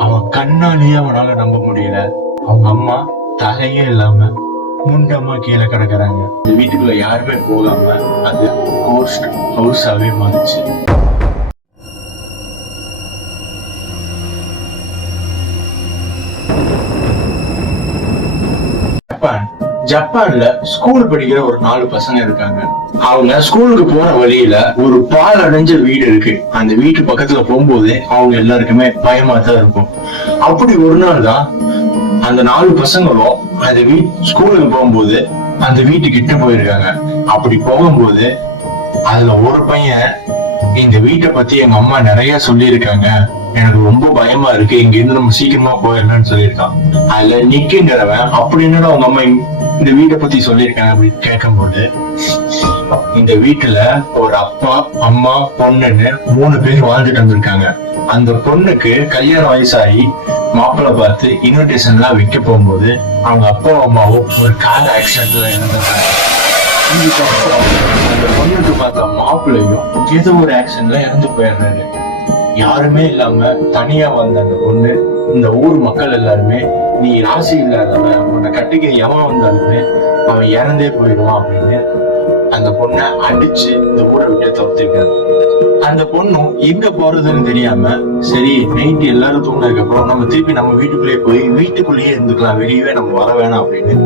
அவன் கண்ணாலேயே அவனால நம்ப முடியல. அவங்க அம்மா தலையே இல்லாம முண்டமா கீழே கிடக்குறாங்க. இந்த வீட்டுக்குள்ள யாருமே போகாம அது கோஸ்ட் ஹவுஸாவே மாறிச்சு. ஜப்பான்ல ஸ்கூல் படிக்கிற ஒரு 4 பசங்க இருக்காங்க. அவங்க ஸ்கூலுக்கு போற வழியில ஒரு பால் அடைஞ்ச வீடு இருக்கு. அந்த வீட்டு பக்கத்துல போகும்போது அவங்க எல்லாருக்குமே பயமா தான் இருக்கும். அப்படி ஒரு நாள் தான் அந்த 4 பசங்களும் அந்த ஸ்கூலுக்கு போகும்போது அந்த வீட்டு கிட்ட போயிருக்காங்க. அப்படி போகும்போது அதுல ஒரு பையன், இந்த வீட்டை பத்தி எங்க அம்மா நிறைய சொல்லியிருக்காங்க, எனக்கு ரொம்ப பயமா இருக்கு, இங்க இருந்து நம்ம சீக்கிரமா போயிடலாம்னு சொல்லியிருக்கான். அதுல நிக்குங்கிறவன், அப்படி என்னடா உங்க அம்மா இந்த வீட்டை பத்தி சொல்லியிருக்காங்க அப்படின்னு கேட்கும்போது, இந்த வீட்டுல ஒரு அப்பா அம்மா பொண்ணுன்னு 3 பேர் வாழ்ந்துட்டு வந்திருக்காங்க. அந்த பொண்ணுக்கு கல்யாணம் வயசாகி மாப்பிள்ளை பார்த்து இன்விடேஷன் எல்லாம் வைக்க போகும்போது அவங்க அப்பா அம்மாவும் ஒரு கார் ஆக்சிடென்ட்ல இறந்துருக்காங்க. அந்த பொண்ணுக்கு பார்த்த மாப்பிள்ளையும் ஏதோ ஒரு ஆக்சிடென்ட்ல இறந்து போயிடுறாரு. யாருமே இல்லாம தனியா வாழ்ந்த அந்த பொண்ணு, இந்த ஊர் மக்கள் எல்லாருமே, நீ ராசி இல்லாதவன், உன்னை கட்டிக்க எவன் வந்தாலுமே அவன் இறந்தே போயிடுவான் அப்படின்னு அந்த பொண்ணை அடிச்சு இந்த ஊரை விட்டு துரத்திருக்காரு. அந்த பொண்ணும் எங்க போறதுன்னு தெரியாம, சரி நைட்டு எல்லாரும் தூங்கினதுக்கு அப்புறம் நம்ம திருப்பி நம்ம வீட்டுக்குள்ளேயே போய் வீட்டுக்குள்ளேயே இருந்துக்கலாம், வெளியவே நம்ம வர வேணாம் அப்படின்னு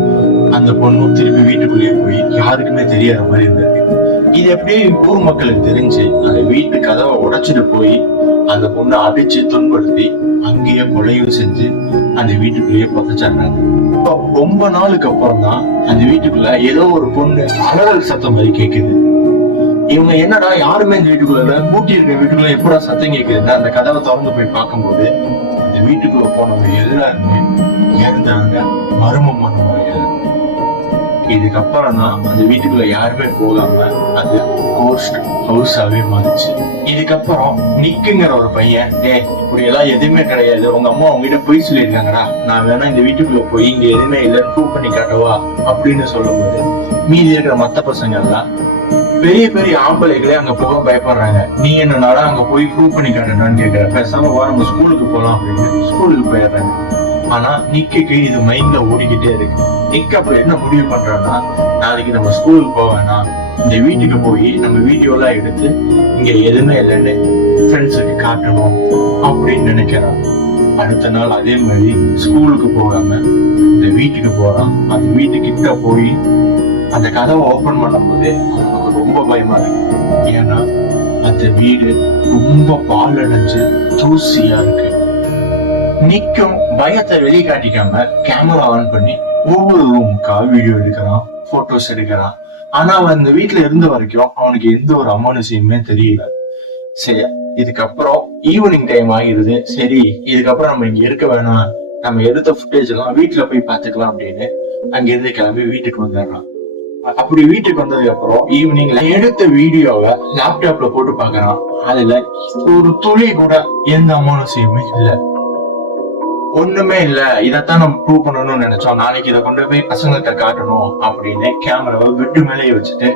அந்த பொண்ணும் திருப்பி வீட்டுக்குள்ளேயே போய் யாருக்குமே தெரியாத மாதிரி இருந்திருக்கு. இது எப்படி ஊர் மக்களுக்கு தெரிஞ்சு அந்த வீட்டு கதவை உடைச்சிட்டு போய் அந்த பொண்ணை அடிச்சு துன்படுத்தி அங்கேயே கொலையும் செஞ்சு அந்த வீட்டுக்குள்ளேயே புதைச்சாங்க. ரொம்ப நாளுக்கு அப்புறம் தான் அந்த வீட்டுக்குள்ள ஏதோ ஒரு பொண்ணு அலறல் சத்தம் மாதிரி கேக்குது. இவங்க என்னடா யாருமே இந்த வீட்டுக்குள்ள பூட்டி இருக்க வீட்டுக்குள்ள எப்படா சத்தம் கேக்குதுன்னா அந்த கதவை திறந்து போய் பார்க்கும்போது இந்த வீட்டுக்குள்ள போனவங்க எல்லாருமே இறந்தாங்க, மர்மம் பண்ணுவாங்க. இதுக்கப்புறம் தான் அந்த வீட்டுக்குள்ள யாருமே போகாம அது கோஸ்ட் ஹவுஸாவே மாறிச்சு. இதுக்கப்புறம் நிக்குங்கிற ஒரு பையன், இப்படி எல்லாம் எதுவுமே கிடையாது, உங்க அம்மா உங்ககிட்ட போய் சொல்லியிருக்காங்கடா, நான் வேணா இந்த வீட்டுக்குள்ள போய் இங்க எதுவுமே இல்லைன்னு ப்ரூவ் பண்ணி காட்டவா அப்படின்னு சொல்லும்போது மீதி இருக்கிற மத்த பசங்க எல்லாம் பெரிய பெரிய ஆம்பளைகளே அங்க போக பயப்படுறாங்க. நீ என்னன்னாடா அங்க போய் ப்ரூவ் பண்ணி காட்டணும்னு கேட்கிற, பேசாம வா நம்ம ஸ்கூலுக்கு போலாம் அப்படின்னு ஸ்கூலுக்கு போயிடுறாங்க. ஆனா நிக்கு இது மைண்ட்ல ஓடிக்கிட்டே இருக்கு. நிக்க அப்படி என்ன முடிவு பண்றான்னா, நாளைக்கு நம்ம ஸ்கூலுக்கு போவேன்னா இந்த வீட்டுக்கு போய் நம்ம வீடியோ எல்லாம் எடுத்து இங்க எதுவுமே இல்லைன்னு ஃப்ரெண்ட்ஸுக்கு காட்டணும் அப்படின்னு நினைக்கிறான். அடுத்த நாள் அதே மாதிரி ஸ்கூலுக்கு போகாம இந்த வீட்டுக்கு போறான். அந்த வீட்டுக்கிட்ட போய் அந்த கதவை ஓபன் பண்ணும்போது அவனுக்கு ரொம்ப பயமா இருக்கு. ஏன்னா அந்த வீடு ரொம்ப பால் அடைஞ்சு தூசியா இருக்கு. நிக்கும் பயத்தை வெளியே காட்டிக்காம கேமரா ஆன் பண்ணி ஒவ்வொரு ரூமுக்கா வீடியோ எடுக்கிறான், போட்டோஸ் எடுக்கிறான். ஆனா அவன் இந்த வீட்டுல இருந்த வரைக்கும் அவனுக்கு எந்த ஒரு அமானுஷயமே தெரியல. சரி, இதுக்கப்புறம் ஈவினிங் டைம் ஆகிடுது. சரி, இதுக்கப்புறம் நம்ம இங்க இருக்க வேணாம், நம்ம எடுத்த ஃபுட்டேஜ் எல்லாம் வீட்டுல போய் பாத்துக்கலாம் அப்படின்னு அங்கிருந்து கிளம்பி வீட்டுக்கு வந்துடுறான். அப்படி வீட்டுக்கு வந்ததுக்கு அப்புறம் ஈவினிங் எடுத்த வீடியோவை லேப்டாப்ல போட்டு பாக்குறான். அதுல ஒரு துளி கூட எந்த அமானுஷயமே இல்ல, ஒண்ணுமே இல்ல. இதத்தான் நம்ம ப்ரூவ் பண்ணணும்னு நினைச்சோம், நாளைக்கு இதை கொண்டு போய் பசங்கள்கிட்ட காட்டணும் அப்படின்னு கேமராவை பெட்டு மேலேயே வச்சுட்டு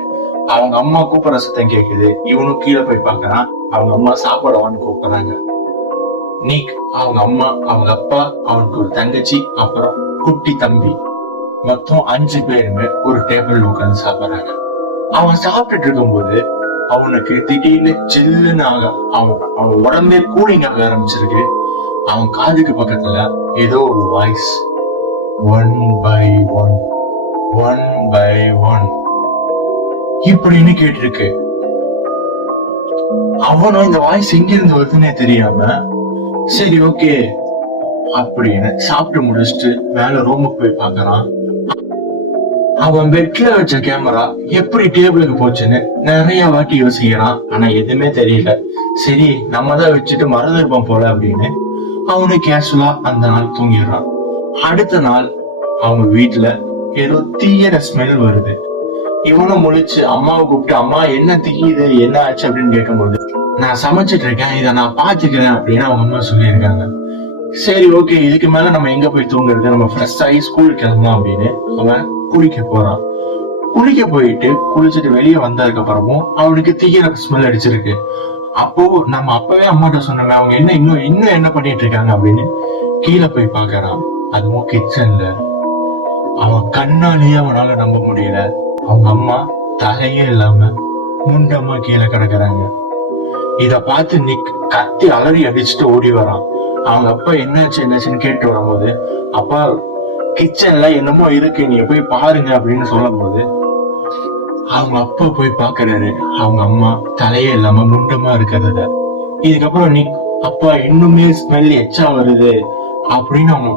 அவங்க அம்மா கூப்பிடுற சத்தம் கேக்குது. இவனும் கீழே போய் பாக்குறான். அவங்க அம்மா சாப்பாடுவான்னு கூப்பிடுறாங்க. நீக், அவங்க அம்மா, அவங்க அப்பா, அவனுக்கு ஒரு தங்கச்சி, அப்புறம் குட்டி தம்பி, மொத்தம் 5 பேருமே ஒரு டேபிள் உட்காந்து சாப்பிடுறாங்க. அவன் சாப்பிட்டுட்டு இருக்கும்போது அவனுக்கு திடீர்னு சில்லுன்னு அவன் உடம்பே கூலிங் ஆக ஆரம்பிச்சிருக்கு. அவன் காதுக்கு பக்கத்துல ஏதோ ஒரு வாய்ஸ், 1 by 1 1 by 1 இப்படின்னு கேட்டிருக்கு. அவனும் இந்த வாய்ஸ் எங்கிருந்து வருதுன்னே தெரியாம சரி ஓகே அப்படின்னு சாப்பிட்டு முடிச்சுட்டு மேல ரூமுக்கு போய் பாக்குறான். அவன் பெட்ல வச்ச கேமரா எப்படி டேபிளுக்கு போச்சுன்னு நிறைய வாட்டி யோசிக்கிறான். ஆனா எதுவுமே தெரியல. சரி நம்ம தான் வச்சுட்டு மறந்துருப்போம் போல அப்படின்னு அவனு கேஷுவலா அந்த நாள் தூங்கிடுறான். அடுத்த நாள் அவங்க வீட்டுல ஏதோ தீயன ஸ்மெல் வருது. இவனும் முழிச்சு அம்மாவை கூப்பிட்டு, அம்மா என்ன தீயுது, என்ன ஆச்சு அப்படின்னு கேட்கும்போது, நான் சமைச்சிட்டு இருக்கேன், இதை நான் பாத்துக்கிறேன் அப்படின்னு அவங்க அம்மா சொல்லியிருக்காங்க. சரி ஓகே, இதுக்கு மேல நம்ம எங்க போய் தூங்குறது, நம்ம ஃப்ரெஷ் ஆகி ஸ்கூலுக்கு கிளம்பலாம் அப்படின்னு அவன் குளிக்க போறான். குளிக்க போயிட்டு குளிச்சுட்டு வெளியே வந்ததுக்கு அப்புறமும் அவனுக்கு தீயிர ஸ்மெல் அடிச்சிருக்கு. அப்போ நம்ம அப்பவே அம்மாட்ட சொன்னோமே, அவங்க என்ன இன்னும் என்ன பண்ணிட்டு இருக்காங்க அப்படின்னு கீழே போய் பாக்குறான். அதுவும் கிச்சன்ல. அவன் கண்ணாலேயே அவனால நம்ப முடியல. அவங்க அம்மா தலையே இல்லாம முண்டமா கீழே கிடக்குறாங்க. இத பார்த்து நிக் கத்தி அலறி அடிச்சுட்டு ஓடி வரான். அவங்க அப்பா என்னாச்சுன்னு கேட்டு வரும்போது, அப்பா கிச்சன்ல என்னமோ இருக்கு, நீங்க போய் பாருங்க அப்படின்னு சொல்லும் போது அவங்க அப்பா போய் பாக்குறாரு. அவங்க அம்மா தலையே இல்லாம முண்டமா இருக்கிறத. இதுக்கப்புறம் நிக் அப்பா இன்னுமே ஸ்மெல் எச்சா வருது அப்படின்னு அவங்க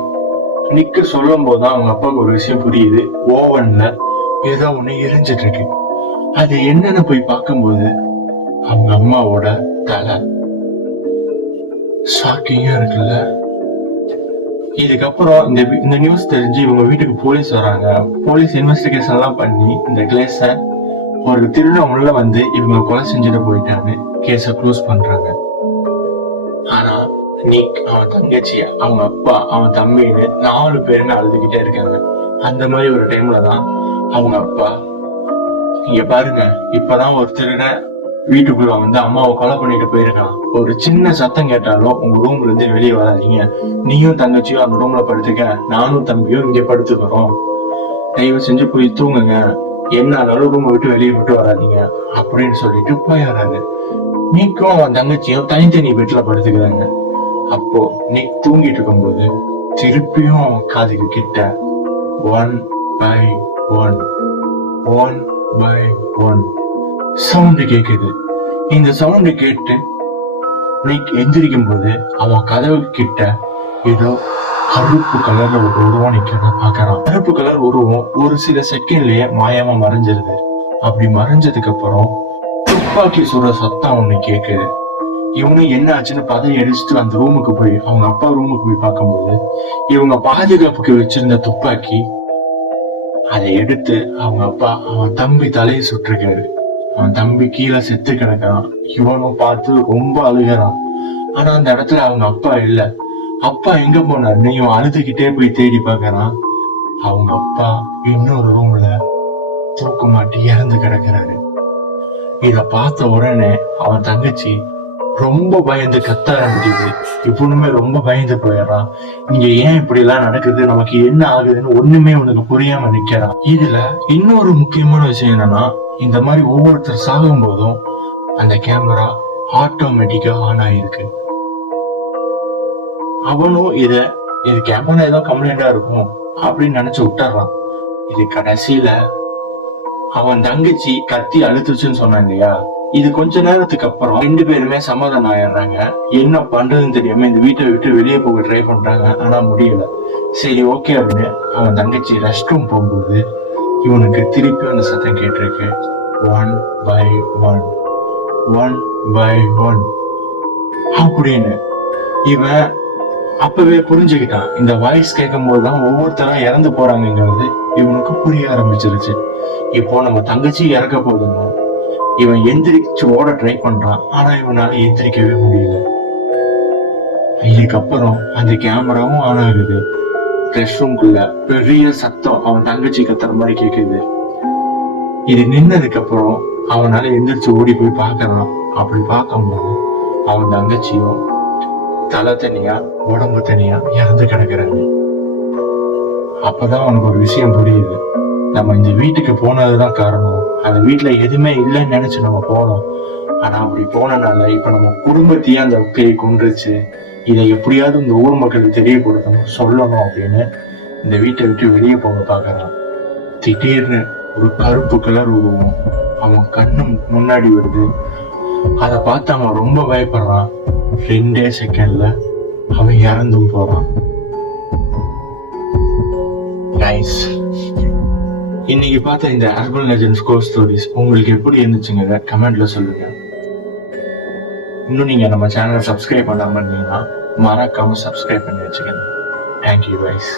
நிக்க சொல்லும் போதுதான் அவங்க அப்பாவுக்கு ஒரு விஷயம் புரியுது. ஓவன்ல ஏதோ ஒண்ணு எரிஞ்சிட்டு இருக்கு. அது என்னன்னு போய் பார்க்கும்போது அவங்க அம்மாவோட தலை. ஷாக்கிங்கா இருக்குல்ல. இதுக்கப்புறம் இந்த நியூஸ் தெரிஞ்சு இவங்க வீட்டுக்கு போலீஸ் வராங்க. போலீஸ் இன்வெஸ்டிகேஷன் எல்லாம் பண்ணி இந்த கேஸ ஒரு திருடம் உள்ள வந்து இவங்க கொலை செஞ்சுட்டு போயிட்டாங்க. கேஸ க்ளோஸ் பண்றாங்க. ஆனா நிக், அவன் தங்கச்சி, அவங்க அப்பா, அவன் தம்பின்னு 4 பேருன்னு அழுதுகிட்டே இருக்காங்க. அந்த மாதிரி ஒரு டைம்ல தான் அவங்க அப்பா, இங்க பாருங்க, இப்பதான் ஒரு திருட வீட்டுக்குள்ள வந்து அம்மாவை கொலை பண்ணிட்டு போயிருக்கான். ஒரு சின்ன சத்தம் கேட்டாலும் உங்க ரூம்ல இருந்து வெளியே வராதீங்க. நீயும் தங்கச்சியும் அந்த ரூம்ல படுத்துக்க, நானும் தம்பியும் இங்க படுத்துக்கிறோம். தயவு செஞ்சு போய் தூங்குங்க, என்ன ஆனாலும் ரூமை விட்டு வெளியே விட்டு வராதீங்க அப்படின்னு சொல்லிட்டு போயிடுறாரு. நீக்கும் அவன் தங்கச்சியும் தனித்தனி பெட்ல படுத்துக்கிறாங்க. அப்போ நிக் தூங்கிட்டு இருக்கும்போது திருப்பியும் அவன் காதுக்கு கிட்ட 1 by 1 1 by 1 சவுண்டு கேக்குது. இந்த சவுண்டு கேட்டு நிக் எந்திரிக்கும் போது அவன் கதவு கிட்ட ஏதோ கருப்பு கலர்ல ஒரு உருவம் நிக்கிறத பாக்குறான். கருப்பு கலர் உருவம் ஒரு சில செகண்ட்லயே மாயமா மறைஞ்சிருது. அப்படி மறைஞ்சதுக்கு அப்புறம் துப்பாக்கி சுடுற சத்தம் ஒண்ணு கேக்குது. இவனும் என்ன ஆச்சுன்னு பதவி அடிச்சுட்டு அந்த ரூமுக்கு போய் அவங்க அப்பா ரூமுக்கு போய் பார்க்கும்போது இவங்க பாதுகாப்புக்கு வச்சிருந்த துப்பாக்கி அதை எடுத்து அவங்க அப்பா அவன் தம்பி தலையை சுட்டிருக்காரு. அவன் தம்பி கீழே செத்து கிடக்கிறான். இவனும் பார்த்து ரொம்ப அழுகிறான். ஆனா அந்த இடத்துல அவங்க அப்பா இல்ல. அப்பா எங்க போனாருன்னு இவன் அழுதுகிட்டே போய் தேடி பாக்குறான். அவங்க அப்பா இன்னொரு ரூம்ல தூக்கு மாட்டி இறந்து கிடக்குறாரு. இத பார்த்த உடனே அவன் தங்கச்சி ரொம்ப பயந்து கத்த ஆரம்பிக்குது. இவனுமே ரொம்ப பயந்து போயிடுறான். இங்க ஏன் இப்படி எல்லாம் நடக்குது, நமக்கு என்ன ஆகுதுன்னு ஒண்ணுமே உனக்கு புரியாம நிக்கிறான். இதுல இன்னொரு முக்கியமான விஷயம் என்னன்னா, இந்த மாதிரி ஒவ்வொருத்தர் சாகும் போதும் அந்த கேமரா ஆட்டோமேட்டிக்கா ஆன் ஆயிருக்கு. அவனும் இது கேமரா ஏதோ கம்ப்ளைண்டா இருக்கும் அப்படின்னு நினைச்சு விட்டுறான். இது கடைசியில அவன் தங்கச்சி கத்தி அழுத்துச்சுன்னு சொன்னான் இல்லையா, இது கொஞ்ச நேரத்துக்கு அப்புறம் 2 பேருமே சமாதானம் ஆயிடுறாங்க. என்ன பண்றதுன்னு தெரியாம இந்த வீட்டை விட்டு வெளியே போக ட்ரை பண்றாங்க. ஆனா முடியல. சரி ஓகே அப்படின்னு அவன் தங்கச்சி ரெஸ்ட் ரூம் போகும்போது இவனுக்கு திருப்பி அந்த சத்தம் கேட்டிருக்கு. 1 by 1 1 by 1 அப்படின்னு இவன் அப்பவே புரிஞ்சுக்கிட்டான். இந்த வாய்ஸ் கேட்கும் போதுதான் ஒவ்வொருத்தரா இறந்து போறாங்கிறது இவனுக்கு புரிய ஆரம்பிச்சிருச்சு. இப்போ நம்ம தங்கச்சி இறக்க போதுங்க. இவன் எந்திரிச்சு ஓட ட்ரை பண்றான். ஆனா இவனால எந்திரிக்கவே முடியல. இதுக்கப்புறம் அந்த கேமராவும் ஆன் ஆகுது. ரெஸ்ட் ரூம்குள்ள பெரிய சத்தம் அவன் தங்கச்சி கத்துற மாதிரி கேக்குது. இது நின்னதுக்கு அப்புறம் அவனால எந்திரிச்சு ஓடி போய் பாக்குறான். அப்படி பார்க்கும்போது அவன் தங்கச்சியும் தலை தனியா உடம்பு தனியா இறந்து கிடக்குறாங்க. அப்பதான் அவனுக்கு ஒரு விஷயம் புரியுது. நம்ம இந்த வீட்டுக்கு போனதுதான் காரணம். அந்த வீட்டுல எதுவுமே இல்லைன்னு நினைச்சு நம்ம போனோம். ஆனா அப்படி போனனால இப்ப நம்ம குடும்பத்தையே அந்த பேய் கொன்றுச்சு. இதை எப்படியாவது இந்த ஊர் மக்களுக்கு தெரியப்படுத்தணும், சொல்லணும் அப்படின்னு இந்த வீட்டை விட்டு வெளியே போக பாக்குறான். திடீர்னு ஒரு கருப்பு கலர் உருவம் அவன் கண்ணு முன்னாடி வருது. அதை பார்த்து அவன் ரொம்ப பயப்படுறான். 2 செகண்ட்ல அவன் இறந்தும் போறான். இன்னைக்கு பார்த்த இந்த அர்பன் லெஜெண்ட்ஸ் கோஸ்ட் ஸ்டோரிஸ் உங்களுக்கு எப்படி இருந்துச்சுங்க கமெண்ட்ல சொல்லுங்க. இன்னும் நீங்க நம்ம சேனலை சப்ஸ்கிரைப் பண்ணாம இருந்தீங்கன்னா மறக்காம சப்ஸ்கிரைப் பண்ணி வச்சுக்கோங்க. Thank you guys.